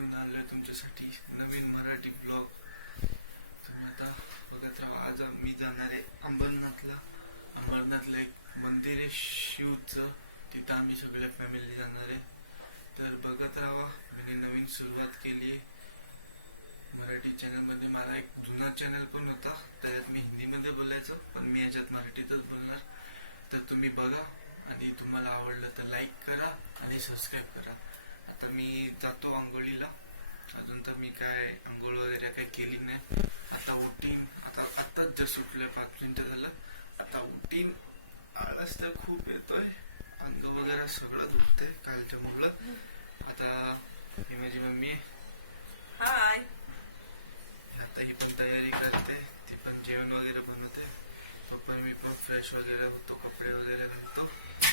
घेऊन आलोय तुमच्यासाठी नवीन मराठी ब्लॉग. तुम्ही आता बघत राहा. आज मी जाणार आहे अंबरनाथला. अंबरनाथला एक मंदिर आहे शिवचं, तिथं आम्ही सगळ्या फॅमिली जाणार आहे. तर बघत राहा. मी नवीन सुरुवात केली आहे मराठी चॅनलमध्ये. मला एक जुना चॅनल पण होता, त्याच्यात मी हिंदीमध्ये बोलायचो, पण मी याच्यात मराठीतच बोलणार. तर तुम्ही बघा आणि तुम्हाला आवडलं तर लाईक करा आणि सबस्क्राईब करा. आता मी जातो आंघोळीला. अजून तर मी काय आंघोळ वगैरे काही केली नाही. आता उठीन. आताच जस्ट उठलोय, 5 मिनिटं झालं. आता उठीन. आळस तर खूप येतोय, अंग वगैरे सगळं दुखतंय कालच्या मुलं. आता ही माझी मम्मी आहे. हाय. आता ही पण तयारी करते, ती पण जेवण वगैरे बनवते. पप्पा मी पण फ्रेश वगैरे होतो, कपडे वगैरे घालतो.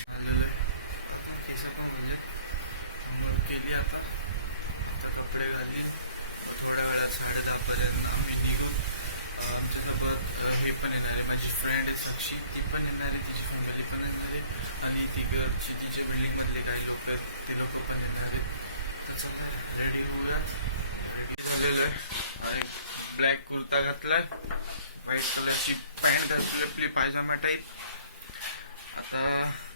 आलेलो आहे. आता केस पण म्हणजे अंघोळ केली. आता कपडे घालीन. थोड्या वेळात 10:30 पर्यंत आम्ही निघू. आमच्यासोबत हे पण येणार आहे, माझी फ्रेंड आहे साक्षी, ती पण येणार आहे, तिची फॅमिली पण येणार आहे. आणि ती घरची तिची बिल्डिंग मधले काही लोक आहेत, ते लोक पण येणार आहेत. तर सध्या रेडी होऊया. रेडी झालेलो आहे. आणि ब्लॅक कुर्ता घातलाय, व्हाईट कलरची पॅन्ट घातली, आपली पायजामा टाईप. आता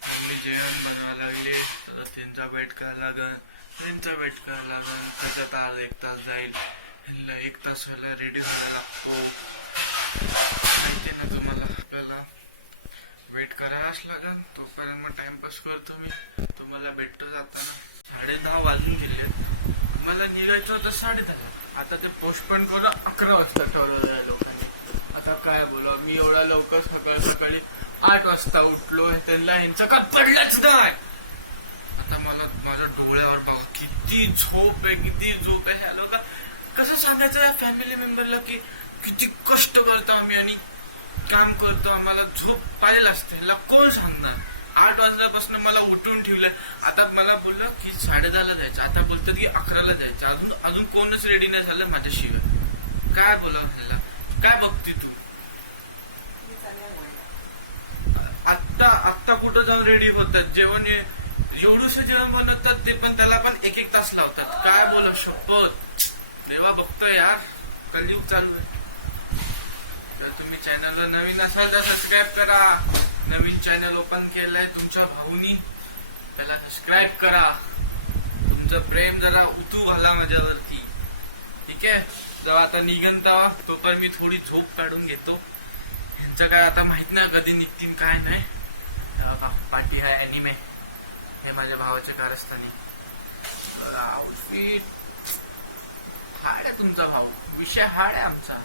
मम्मी जेवण बनवायला लागली. तर त्यांचा वेट करायला लागल, त्यांचा वेट करायला लागल. त्याच्यात आज 1 तास जाईल. 1 तास व्हायला रेडी व्हायला लागतो. माहिती ना तुम्हाला, आपल्याला वेट करायलाच लागल. तोपर्यंत मग टाइमपास करतो मी. तुम्हाला भेटतो जाताना. 10:30 वाजून गेले. मला निघायचं होतं 10:30. आता ते पोस्टपोन करून 11 वाजता ठरवलं आहे लोकांनी. आता काय बोला, मी एवढा लवकर सकाळी 8 वाजता उठलो. त्यांना यांचं का पडलंच नाही. आता मला माझ्या डोळ्यावर पाहू किती झोप आहे, किती झोप आहे. ह्या लोक कसं सांगायचं या फॅमिली मेंबरला की किती कष्ट करतो आम्ही आणि काम करतो, आम्हाला झोप पाहिजे असते. ह्याला कोण सांगणार. 8 वाजल्यापासून मला उठून ठेवलंय. आता मला बोललं की 10:30ला जायचं, आता बोलतात की 11ला जायचं. अजून कोणच रेडी नाही झालं माझ्याशिवाय. काय बोलावं ह्याला. काय बघते तू. आत्ता कुठं जाऊन रेडी होतात. जेवण एवढंच जेवण बनवतात, ते पण त्याला पण 1 तास लावतात. काय बोला, शपथ देवा बघतोय यार, कलयुग चालू आहे. तर तुम्ही चॅनलला नवीन असाल तर सबस्क्राईब करा. नवीन चॅनल ओपन केलंय तुमच्या भाऊनी, त्याला सबस्क्राईब करा. तुमचं प्रेम जरा उतू घाला माझ्यावरती, ठीक आहे. जेव्हा आता निघन तेव्हा तोपर्यंत मी थोडी झोप काढून घेतो. यांचं काय आता माहित नाही कधी निघतील काय नाही. पाठी आहे अॅनिमे, हे माझ्या भावाच्या कारस्थानी. आउटफिट हाड आहे तुमचा भाऊ, विषय हाड आहे आमचा.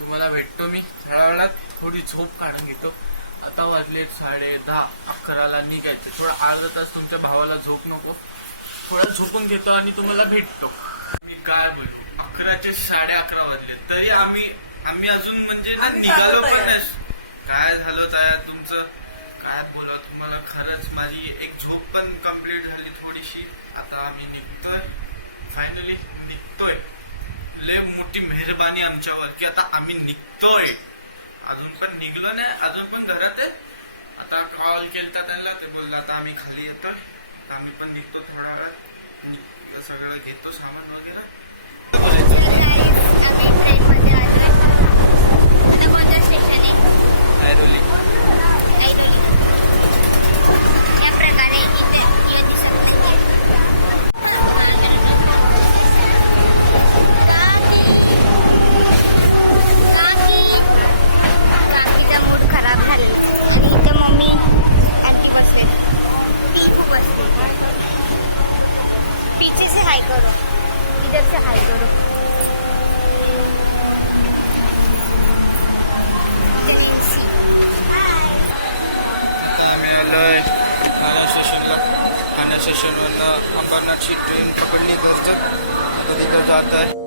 तुम्हाला भेटतो मी थोड्या वेळात. थोडी झोप काढून घेतो. आता वाजले 10:30, 11ला निघायचं. थोडा अर्धा तास तुमच्या भावाला झोप नको, थोडा झोपून घेतो आणि तुम्हाला भेटतो. मी काय बोलू, 11चे 11:30 वाजले तरी आम्ही अजून म्हणजे निघालो पण नाही. काय झालं तयार तुमचं. काय बोला तुम्हाला. खरंच माझी एक झोप पण कम्प्लीट झाली थोडीशी. आता आम्ही निघतोय, फायनली निघतोय. लय मोठी मेहरबानी आमच्यावर की आता आम्ही निघतोय. अजून पण निघलो नाही, अजून पण घरात आहे. आता कॉल केलता त्यांना, ते बोलला आता आम्ही खाली येतोय. आम्ही पण निघतो थोडा वेळ. सगळं घेतो सामान वगैरे. ठाणे स्टेशनवरनं अंबरनाथची ट्रेन पकडली तर आता तिथं जात आहे.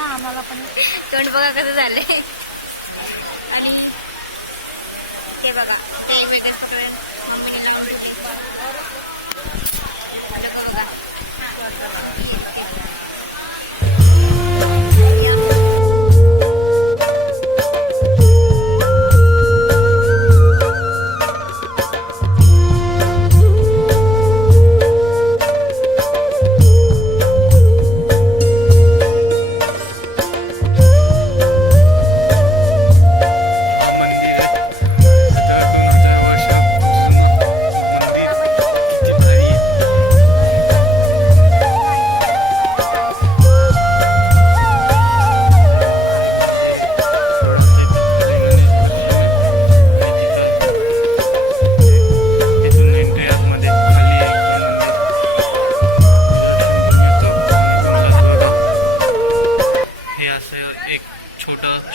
आम्हाला पण तोंड बघा कसं झालंय. आणि हे बघा ते वेगळ्याच पकडून मम्मीने लावून भेटले बघा.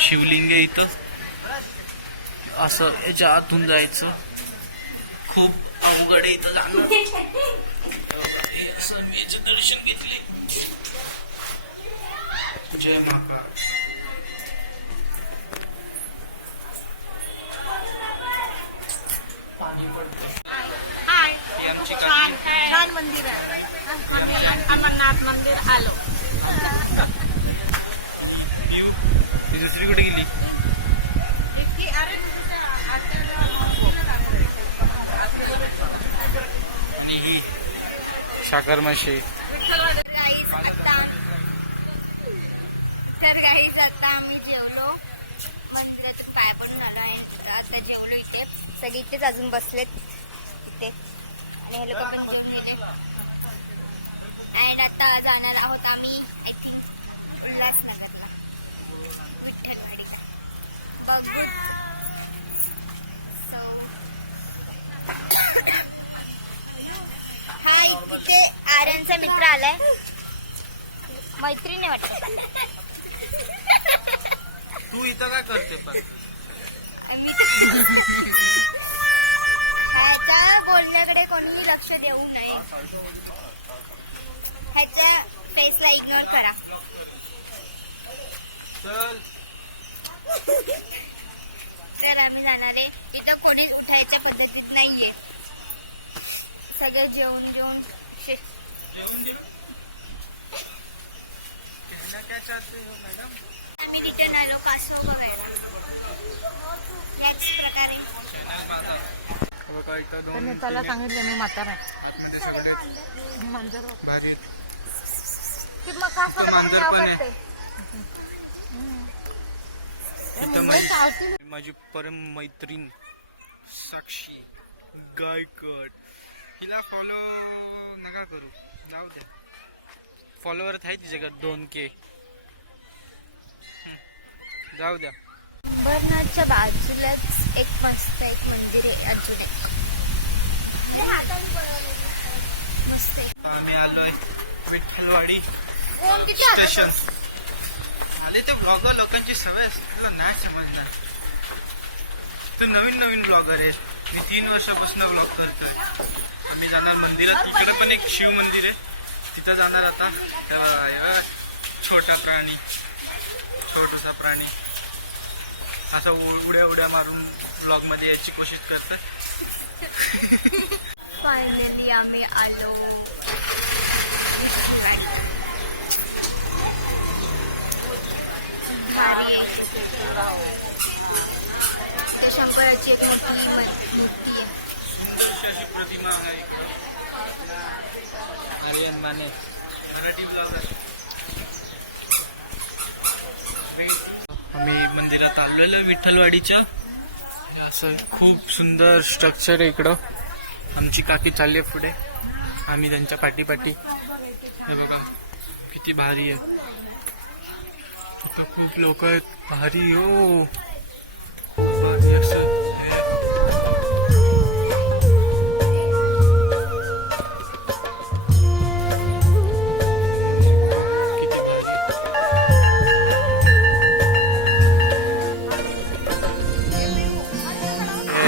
शिवलिंग आहे इथं. असं याच्या आतून जायचं, खूप अवघड आहे इथं जाणं. हे असं मी याचे दर्शन घेतले. जय महाकाल. पाणी पडतं. छान मंदिर आहे. अमरनाथ मंदिर आलो. दुसरी कुठे गेली? ही साखर मासे. तर गाईज आता आम्ही जेवलो, मंदिरातून पाय पडून आलो आहे. आता जेवलो इथे, सगळे इथेच अजून बसलेत इथे आणि हे लोक पण जेवून गेले. अँड आता जाणार आहोत आम्ही आय थिंक उल्हासनगरला, विठ्ठलवाडीला. बघू. हाय, इथे आर्यनचा मित्र आलाय, मैत्रिणी वाटत. तू इथं काय करते पण? ह्याच्या बोलण्याकडे कोणीही लक्ष देऊ नये. ह्याच्या फेसला इग्नोर करा. चल. तर आम्ही जाणार आहे. इथं कोणीच उठायच्या पद्धतीत नाहीये, सगळे जेवून आम्ही रिटर्न आलो कासव बघायला. याच प्रकारे त्याला सांगितलं मी म्हातारा भाजी. मग कासव आवडते. माझी परम मैत्रीण साक्षी गायकड. हिला फॉलो नका करू, जाऊ द्या. फॉलोवर आहे तिच्याकडे 2K. जाऊ द्या. अंबरनाथच्या बाजूलाच एक मस्त एक मंदिर आहे अजून एक. मस्त आहे. आम्ही आलोय विठ्ठलवाडी किती स्टेशन. आले ते ब्लॉगर लोकांची सवय असते, तुला नाही समजणार. तू नवीन नवीन ब्लॉगर आहे. मी 3 वर्षापासून ब्लॉग करतोय. आम्ही जाणार मंदिरात. तिकडे पण एक शिव मंदिर आहे, तिथं जाणार आता. त्याला छोटा प्राणी, छोटूसा प्राणी असा उड्या मारून ब्लॉग मध्ये यायची कोशिश करतात. फायनली आम्ही आलो. शंकराची एक मोठी मूर्ती आहे. अशी प्रतिमा आहे. आर्यन माने मराठी ब्लॉगर. आम्ही मंदिरात आलेलो विठ्ठलवाडीच्या. असं खूप सुंदर स्ट्रक्चर आहे इकडं. आमची काकी चालली आहे पुढे, आम्ही त्यांच्या पाठीपाठी. हे बघा किती भारी आहे. इथं खूप लोक आहेत. भारी हो, भारी असं.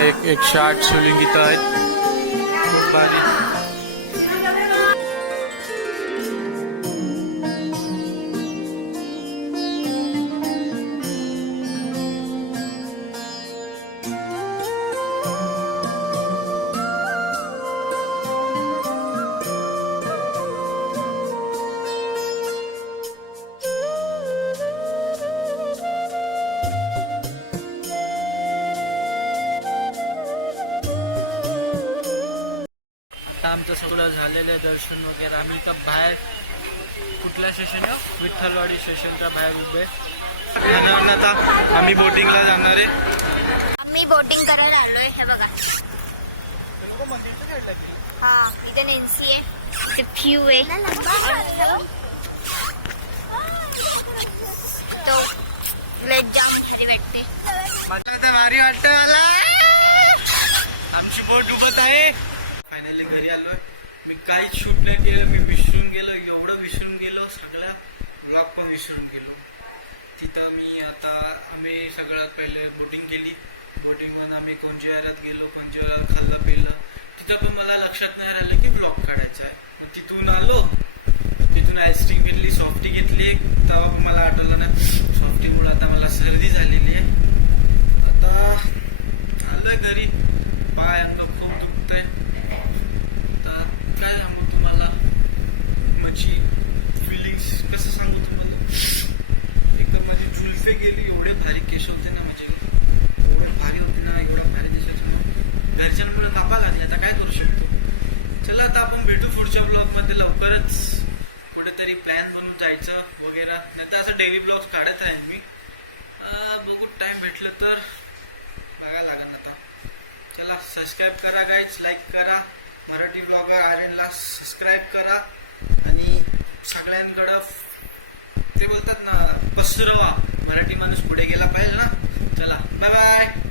एक 108 शिवलिंग इथं आहेत. खूप भारी. आमचं सगळं झालेलं आहे दर्शन वगैरे. आम्ही तर बाहेर कुठल्या स्टेशन विठ्ठलवाडी स्टेशनच्या बाहेर उभे. आता आम्ही बोटिंगला जाणार आहे. आम्ही बोटिंग करायला आलोय. हे बघा, हा इथे नेन्सी आहे, इथे फ्यू आहे, तो लय जाम भारी वाटते. आता भारी वाटतं मला. आमची बोट डुबत आहे. फायनली घरी आलोय. मी काहीच शूट नाही केलं. मी विसरून गेलो, एवढं विसरून गेलो, सगळ्या ब्लॉग पण विसरून गेलो. तिथं आम्ही सगळ्यात पहिले बोटिंग केली. बोटिंगमध्ये आम्ही कोणच्यारात गेलो, कोणच्या खाल्लं पिलं. तिथं पण मला लक्षात नाही राहिलं की ब्लॉग काढायचा आहे. मग तिथून आलो, तिथून आईस्क्रीम घेतली, सॉफ्टी घेतली. तेव्हा पण मला आठवलं नाही. सॉफ्टीमुळे आता मला सर्दी झालेली आहे. आता आलोय घरी. पाय आपलं खूप दुखतंय. आता काय सांगू तुम्हाला, माझी फिलिंग्स कसं सांगू तुम्हाला. एकदम माझी झुलफे गेली. एवढे भारी केस होते ना, म्हणजे एवढे भारी होते ना, एवढं भारी दिसायचं. घरच्यांमुळे कापा लागले. आता काय करू शकतो. चला आता आपण भेटू पुढच्या ब्लॉग मध्ये लवकरच. कुठेतरी प्लॅन बनवून जायचं वगैरे. नाही तर असं डेली ब्लॉग काढत आहे मी. बघू टाइम भेटलं तर बघायला लागेल. आता चला सबस्क्राईब करा गाईज, लाईक करा. मराठी ब्लॉगर आर्यनला सबस्क्राईब करा. आणि सगळ्यांकडं ते बोलतात ना, पसरवा. मराठी माणूस पुढे गेला पाहिजे ना. चला बाय बाय.